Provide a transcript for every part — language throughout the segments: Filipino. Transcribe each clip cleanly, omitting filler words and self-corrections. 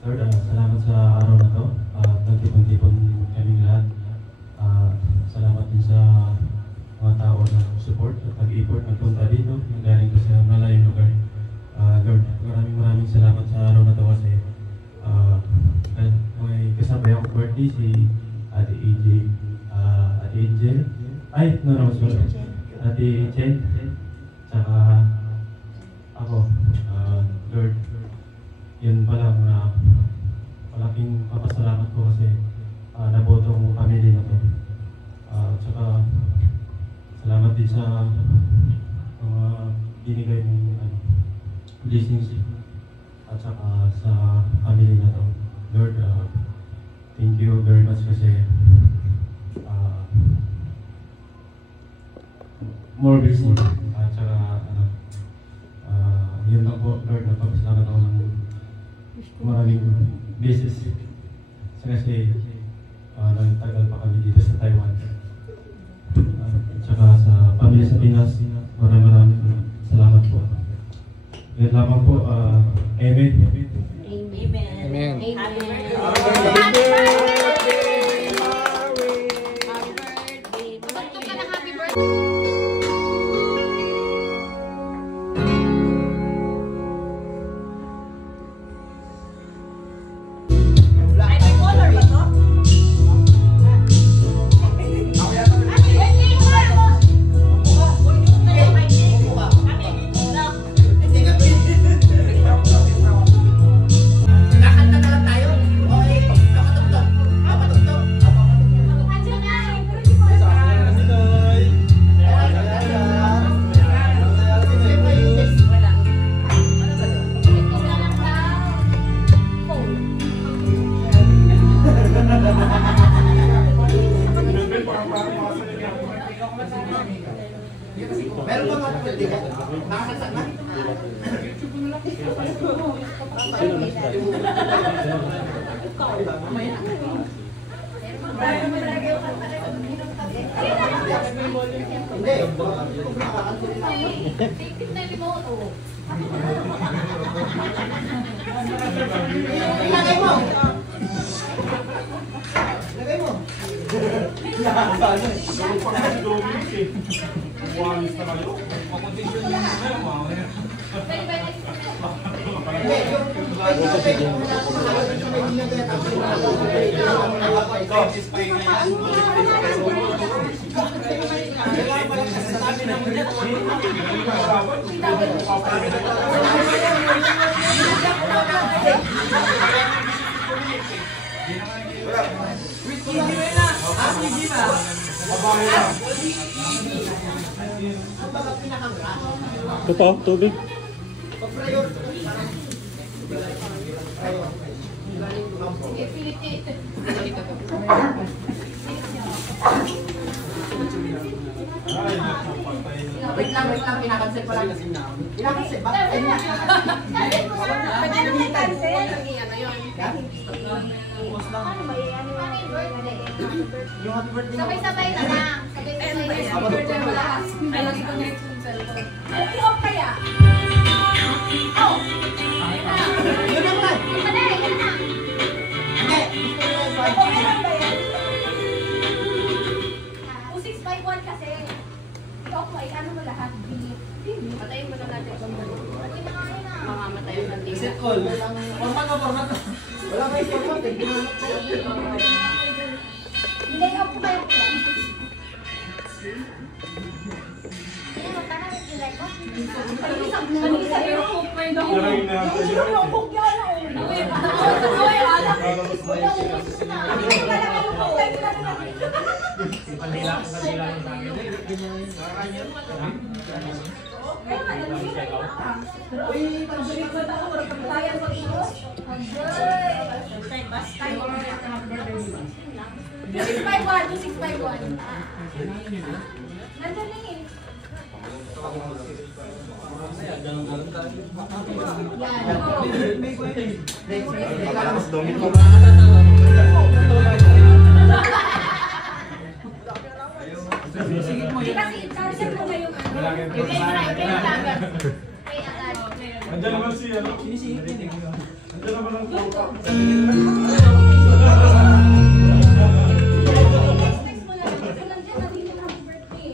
Lord, salamat sa araw na to. Nagtipon-tipon kaming lahat. Salamat din sa mga tao na support at nag-effort nagpunta dito. Nanggaling ko sa malayong lugar. Lord, maraming salamat sa araw na to kasi may kasabay akong birthday si Ate AJ. Ate AJ? Ay, no, sorry. Ate AJ. Tsaka ako. Lord, yun palang malaking papasalamat ko kasi naboto ang pamilya na to. Tsaka salamat din sa mga binigay mong blessings at saka sa pamilya na to. Lord, thank you very much kasi more blessings at saka yun lang po, Lord, napapasalamat ako ng maraming beses kasi nagtagal pa kami dito sa Taiwan. At saka sa pamilya sa Pinas, maraming salamat po. Yan lamang po, Amen. Amen. Amen. Happy birthday. Happy birthday. Bagtong ka ng happy birthday. Meron ba mga pwede ka? Nakakasag na? Hindi. Ilagay mo! Ilagay mo! Ito pa, tubig. Wait lang, pinakancel ko lang. Pinakancel ba? Yung happy birthday mo. Sabay-sabay na lang. Sabay-sabay na lang. Ay, lagi ko next yung cellphone. Okay, off kaya? Oh! Yun naman! Yun na, yun na. Hindi! Okay lang ba yan? 2651 kasi. Ikaw po, ano mo lahat? Patayin mo na natin. Patayin na kayo na. Mamamatay ang nandiyan. Exit call. Format na. Wala kayo format eh. Nilay up ko kayo. Kanisa yung hook pa yun. Yung hook yan. Nandiyan na eh. Mas dumi ko. Hindi kasi cancel mo na yung ano. Andiyan naman si ano? Andiyan naman ang tropa. Next mo na. Kasi nandiyan na dito na happy birthday.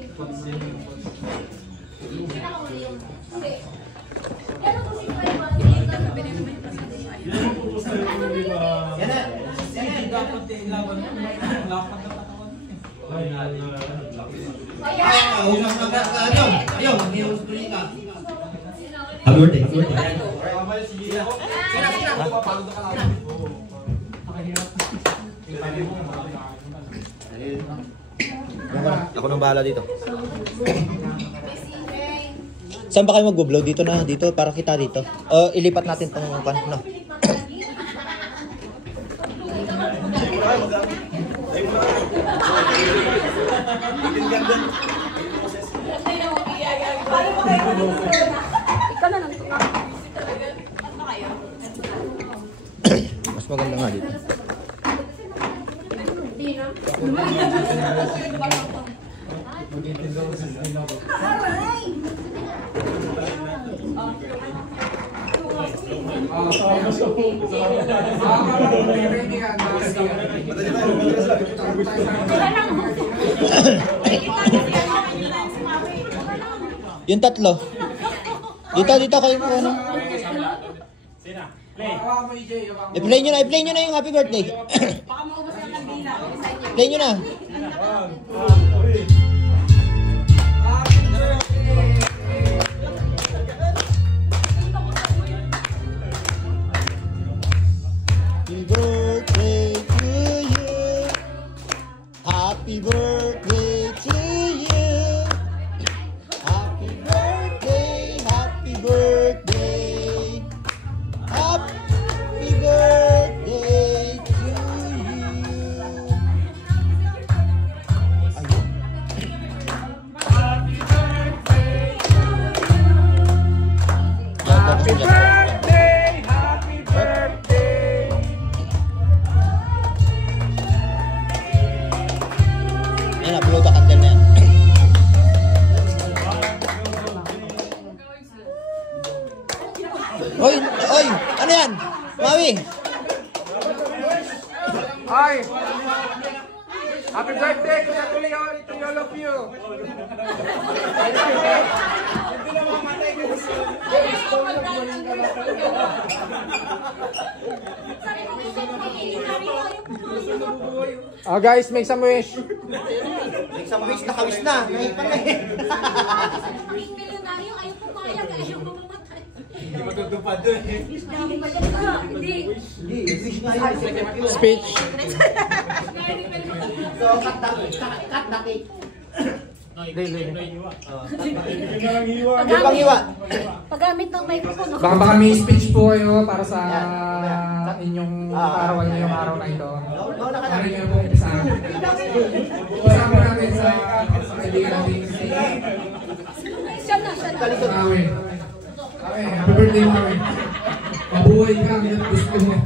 Hindi. Pero kung si Kuya Juan, hindi ka na binibigay pa sa iyo. Yan ang pupus na yun, di ba? Yan na. Happy birthday. Ako nang bahala dito. Saan ba kayo mag-blow? Dito na, dito, para kita dito. O, ilipat natin tong pan, no? Ikaw na lang. Mas maganda nga dito. Yung tatlo. Dito kayo po, ano? I-play nyo na yung happy birthday. Play nyo na. Happy birthday to you. Happy birthday to you. Happy birthday, happy birthday. Happy birthday to you. Happy birthday, happy birthday. Yan na, blow the candle na yan. Oy, ano yan? Mawi. Hi! Happy birthday to all of you! Oh guys, make some wish! Make some wish, nakawis na. Ngayon pa na eh. Maging milyonaryo, ayaw pumayag, ayaw mamamatay. Hindi matutupad doon eh. Hindi ba yan ka? Hindi. Hindi, wish nga yan. Speech! So, cut the cake. Yung panghiwa. Paggamit ng microphone. Baka may speech po kayo para sa inyong arawan ngayong araw na ito. Ano nyo po umpisahan? Umpisahan po natin sa kaibigan natin si Siya na. Awe. Awe, happy birthday Awe. Mabuhay ka, minat gusto mo.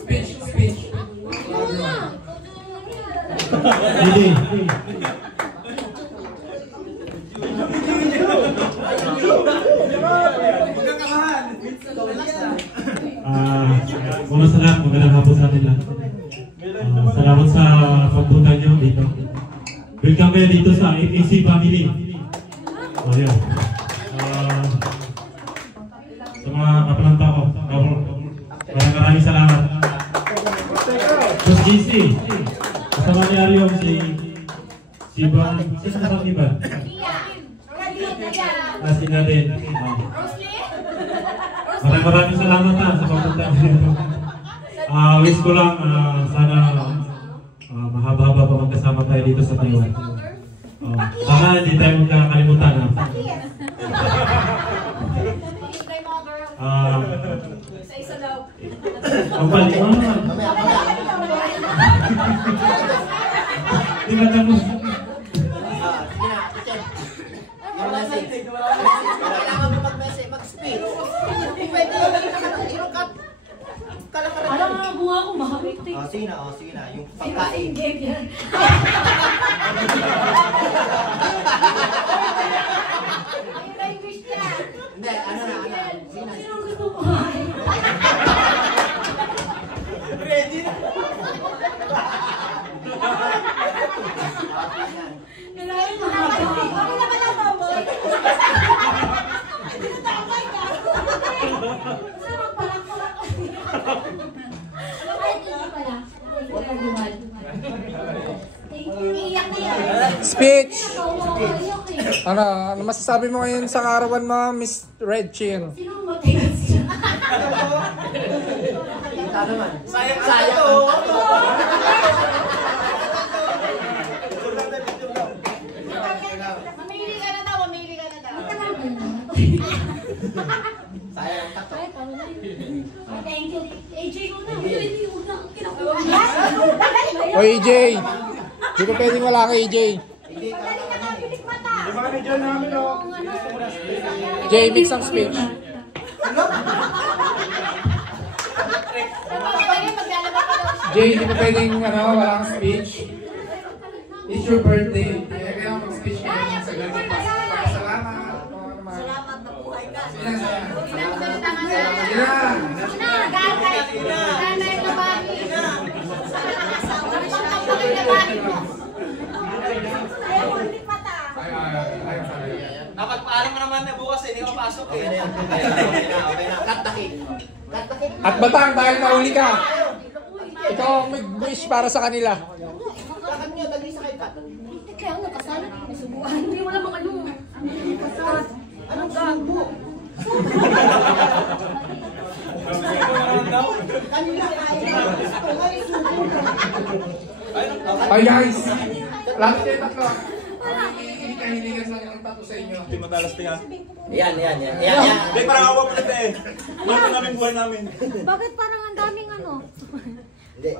Speech. Hindi. Una sa lahat, magandang hapon sa atin lahat. Salamat sa pagpunta niyo dito. Welcome kayo dito sa AC Family. Ayun. Sa mga kapalanta ko, maraming salamat. Boss GC, kasama ni Aryo si Iban, si Iban. Nasin natin. Maraming salamat sa pagpunta niyo. Wish ko lang sana mahaba-haba pa magkasama tayo dito sa Taiwan. Sana hindi tayo magkakalimutan. Isa-isa daw. Ang balik mo naman. Hindi na tapos. Kailangan mo mag-message, mag-speak. Hindi pwede yung kalakaran. Alam nga bunga ako, mahamit eh. Sige na. Yung pagkain. Game yan. Ayun na yung wish niya. Hindi, ano na. Sige na. Sino gusto mo? Ready na. Kailangan mo na. Bakit naman ang bawal? Tinatawag ka. Gusto mo palak-palak. Ay, hindi pala. Iiyak na yan. Speech! Iiyak eh. Ano masasabi mo ngayon sa karawan mo, Miss Red Chin? Sino ang matigas siya? Kita naman. Sayang. Mamili ka na daw. Sayang ang tato. Thank you. AJ ko na. Hindi ko na kinakuha. O AJ! Di ko pwedeng wala kay AJ. Madali na nga, bilik mata. Jay, mix ang speech. Jay, di ko pwedeng wala kang speech. It's your birthday. Kaya kailangan mag-speech ka naman sa ganun. Salamat. Salamat na buhay ka. Sige na. Nanay na bahay. Ayaw mo, bilik mata. Napagpaalam mo naman na bukas hindi ka pasok Okay na. Cut the cake. At Batang, dahil nauli ka, ikaw ang mag-wish para sa kanila. Kakan nyo, dali sa kay Kat. Hindi kaya ako nakasala. May subuhan. Hindi wala mga ano. Anong subo? Kanila Hi guys! Lahat kayo tatlo. Hinikas lang ang tato sa inyo. Hindi madalas tinga. Yan. Hindi, parang awa pa natin eh. Ano namin buhay namin. Bakit parang ang daming ano? Hindi.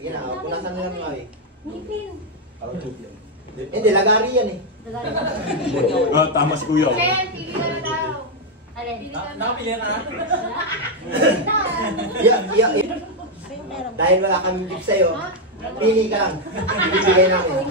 Sige na, punasan nyo lang nga eh. Ngipin. Hindi, lagari yan eh. Tama si Kuya. Kaya, pili ka na daw. Alin? Nakapili ka na? Dahil wala kami gift sa'yo, pili ka lang. Bibigay namin.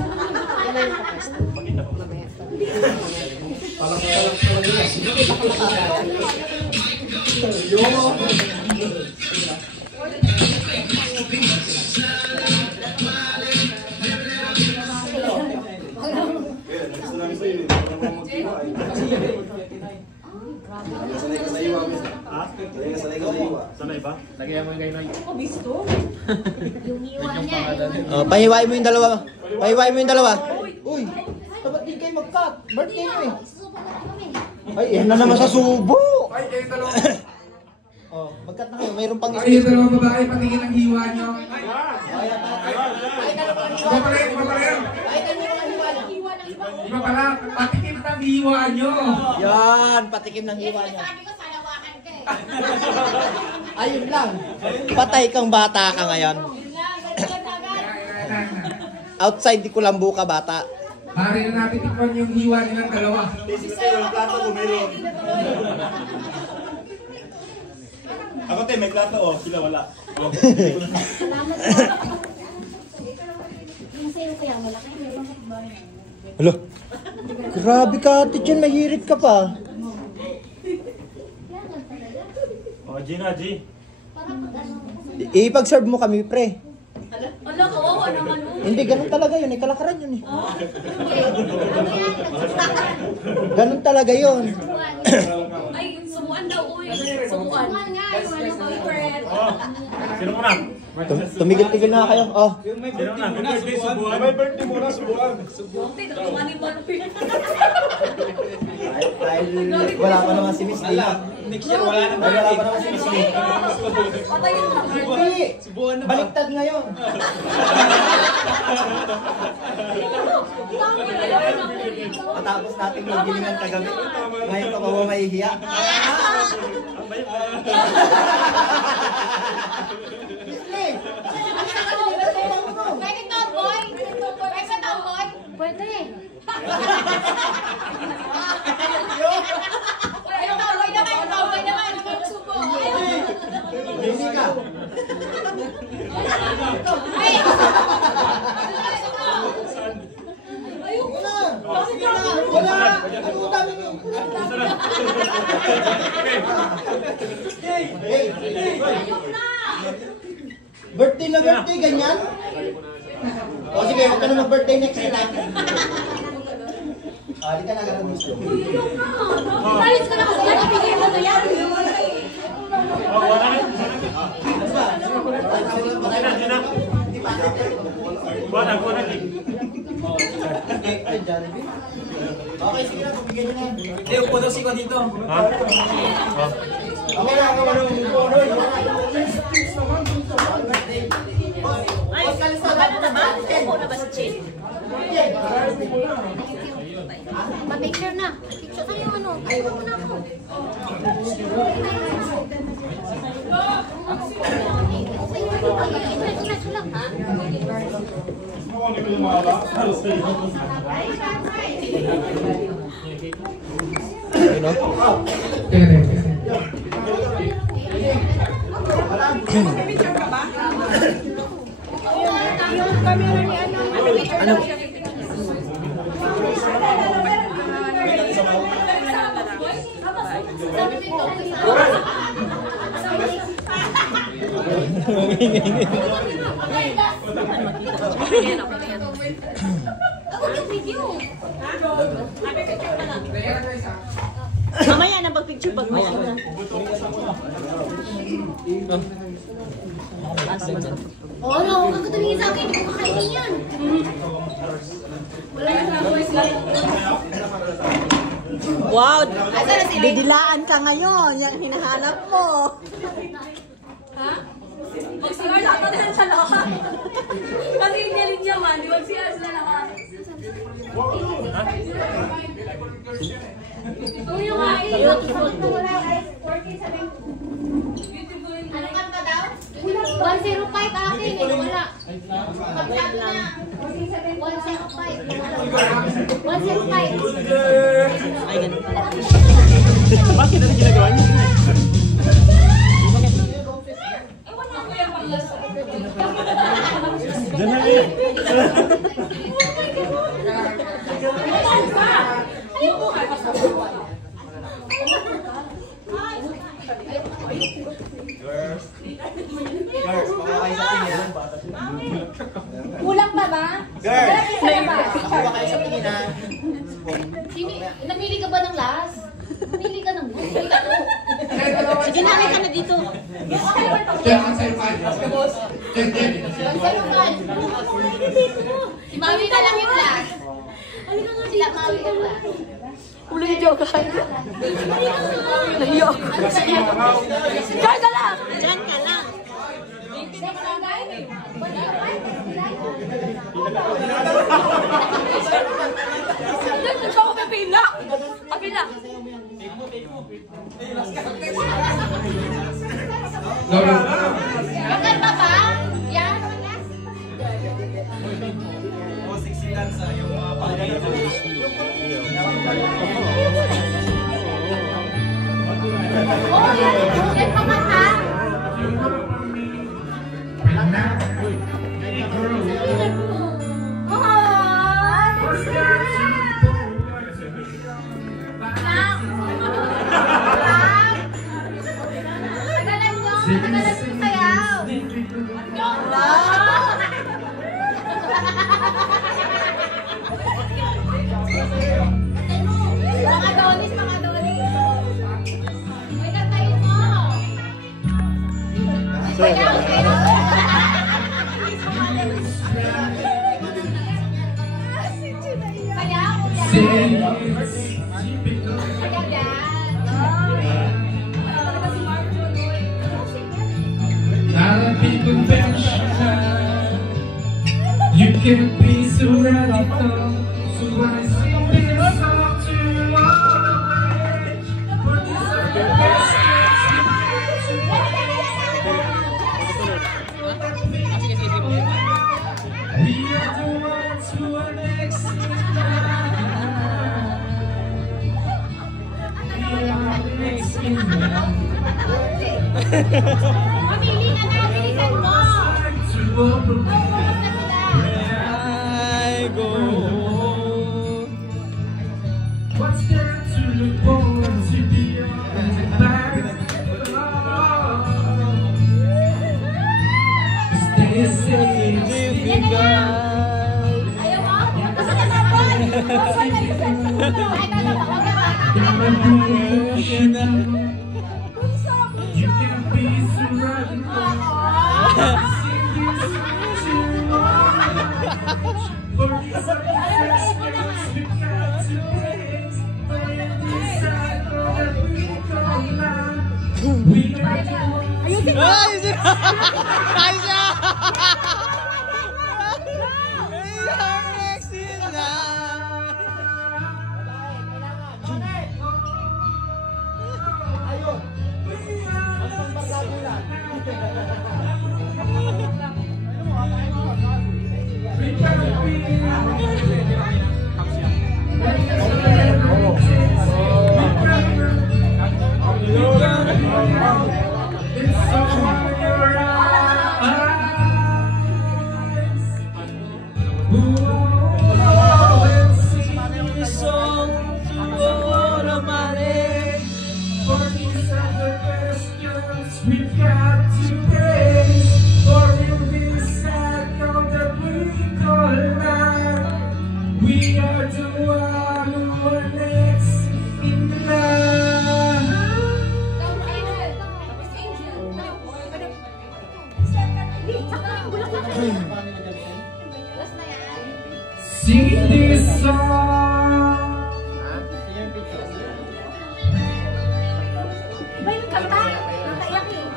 Gusto namin sa'yo eh. Parang mga magkiwa eh. Sanay ka sa iwa. Ha? Sanay ka sa iwa. Sanay ba? Lagyan mo yung kayo na yun. Yung iwan niya. Pahiwain mo yung dalawa. Pahiwain mo yung dalawa. Uy, dapat din kayo mag-cut. Birthday ko eh. Susupan natin kami. Ay, yan na naman sa subo. Ay, kayo dalawa. Oh, mag-cut na kayo. Mayroon pang Ay, kayo dalawang babae, patingin ang hiwa nyo. Iba pala yan, iba pala yan. Iba pala, patikim ng hiwa nyo. Yan, patikim ng hiwa niya. Sabi ko, salawakan ka eh. Ayun lang. Patay kang bata ka ngayon. Yun nga, ganyan agad. Outside di kulambu ka bata. Mari na natin tikman yung hiwa nilang dalawa. Yung plato bumiro. Ako te, may plato oh. Sila wala. Salamat po. Yung sa'yo kaya malaki. Meron ka ba? Alo. Grabe ka, Ate Chen, mahirit ka pa. Oh, Gina, G. Parang pag ano. Ipag-serve mo kami, pre. Ala, kawawa naman mo. Hindi, ganun talaga yun. Kalakaran yun eh. Ganun talaga yun. Ay, sumuan daw, uy. Sumuan nga. yung ano, boyfriend. Oh, sino muna? Tumigil-tigil na kayo. Oh. Sino muna? May birthday muna, subuan. Dahil wala pa naman si Miss Lee. Next year, wala na Wala pa naman si Miss Lee. Patayin mo. Hindi! Baliktad ngayon. Matapos natin magbilingan kagabi. Ngayon pa ba mahihiya? Pwede tomboy? Pwede tomboy? Pwede. Ayun, tomboy naman, tomboy naman. Subo. Hindi ka. Ay! Ayoko na. Wala. Ano ang dami niyo? Hey. Birthday na birthday, ganyan? O sige, huwag ka na mag-birthday next year lang. Di ka na ganun gusto. Palis ka na kasi yan, ibigay mo na yan. Okay, sige na, pabigyan nyo na. Hindi, upo daw si ko dito. Okay na, Ay, sabi na naman. Upo na ba si Chin? Pa-picture na. Picture sa'yo ano. Ay, upo na ako. Ito lang, ha? Yung camera ni ano, picture daw siya. Ako yung video. Mamaya na pag-picture pag may ano. Oo, no, huwag ka tumingin sa akin. Hindi ko kakainin yan. Wala na sa voice lang. Wow! Didilaan ka ngayon. Yan hinahanap mo. Ha? Mag-CR dapat na sa lahat. Kasi inilin niya man, di mag-CR sila lahat. Ito yung aking. Ano kanta daw? 105 akin eh, wala. Pagsabi na. 105. 105. Ay, ganun pala. Bakit ano ginagawa niyo? Diyan na yan. Girls, makakain sa tingin. Kulang pa ba? Girls, Isa na ba? nakuha kayo sa tingin ha. Namili ka ba ng last? Namili ka ng book. Namili ka to. Sige na, ka na dito. Si Mami na lang yung last. Sila Mami yung last. Uling joke ka. Nahiyok. Diyan ka lang! Diyan ka lang. Ito ako pipila. Kapila. Bakal pa ba? Yan. Oh, yan pa ba ha? Mga donis. May kantayin mo. Kaya ako yan. Kaya yan. Talaga si Marjo, I'll be conventional. You can be so radical. So I sing this song to all the way. But these are the best we are the ones who are next in line. We are next in line. Pamili na na, bilisan mo. Ubus na sila. What's there to look forward to beyond the back? Stay safe. Ayaw mo? Basta ka na po. Basta ka bilisan mo. Ay, You can be so radical. Sing this to all. For these are the first steps we got to take. But in this cycle that we call life, we are the ones. We've got to praise for in this cycle that we call life. We are the one who are next in line. Sing this song. Bay mo yung kanta. Nakaiyak eh.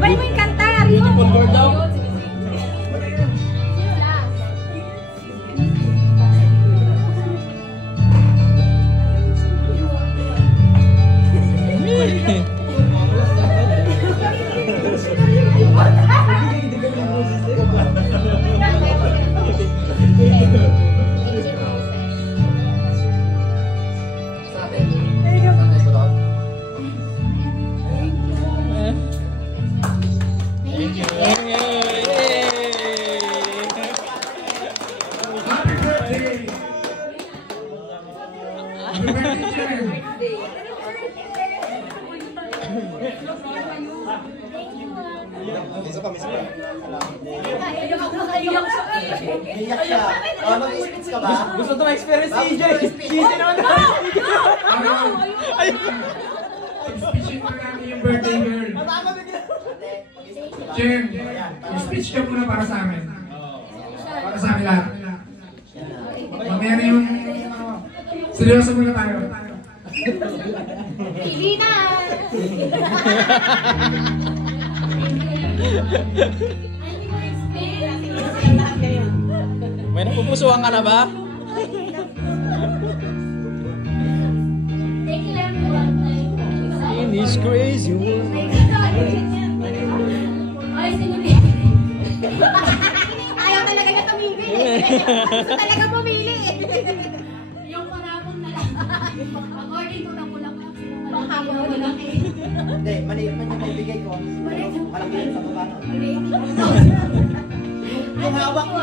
Bay mo yung kanta. Sino last? Happy birthday. Happy birthday, Jen. Iyak siya. Mag-speech ka ba? Gusto to ma-experience si EJ. EJ naman na. Speechin mo namin yung birthday girl. Jen, speech ka muna para sa amin. Para sa amin lahat. Mamaya na yung... Seryoso muna tayo. Pili na! May napupusuhan ka na ba? Thank you everyone. Finish crazy. Ay, sinuli. Ayaw talaga niya tumigil eh. Gusto talaga pumili eh. Yung parabon na lang. According to ng bulaklak. Panghawa mo lang eh. Hindi, maliit man yung maibigay ko. Malaki yun sa baba. Yung hawak mo,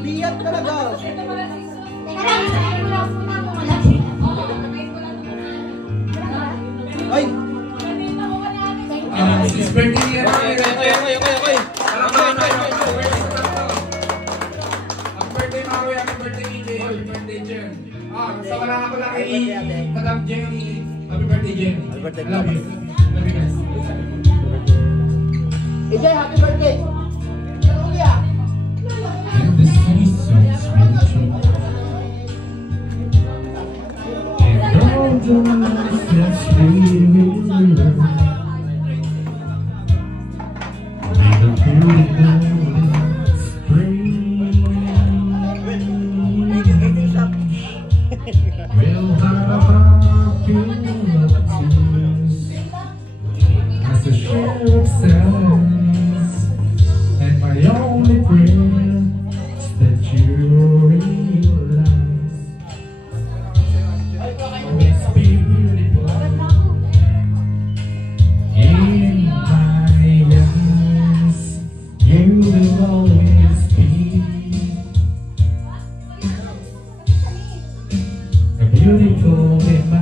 biyat talaga. Teka lang, sabi ko lang muna kung malaki. Oo, nakait ko lang muna. Ay! Since birthday niya namin. Okay. Happy birthday, Maui. Happy birthday, EJ. Happy birthday, Jen. Sa wala ako lang kay Madam Jenny. Happy birthday, Jen. I love you. EJ, happy birthday! Hallelujah! And the seasons return, and all the life that's living learn. May the beautiful spring will have a few of tears as a sheriff says, and my only prayer is that you realize it's beautiful in my eyes. You will always be beautiful in my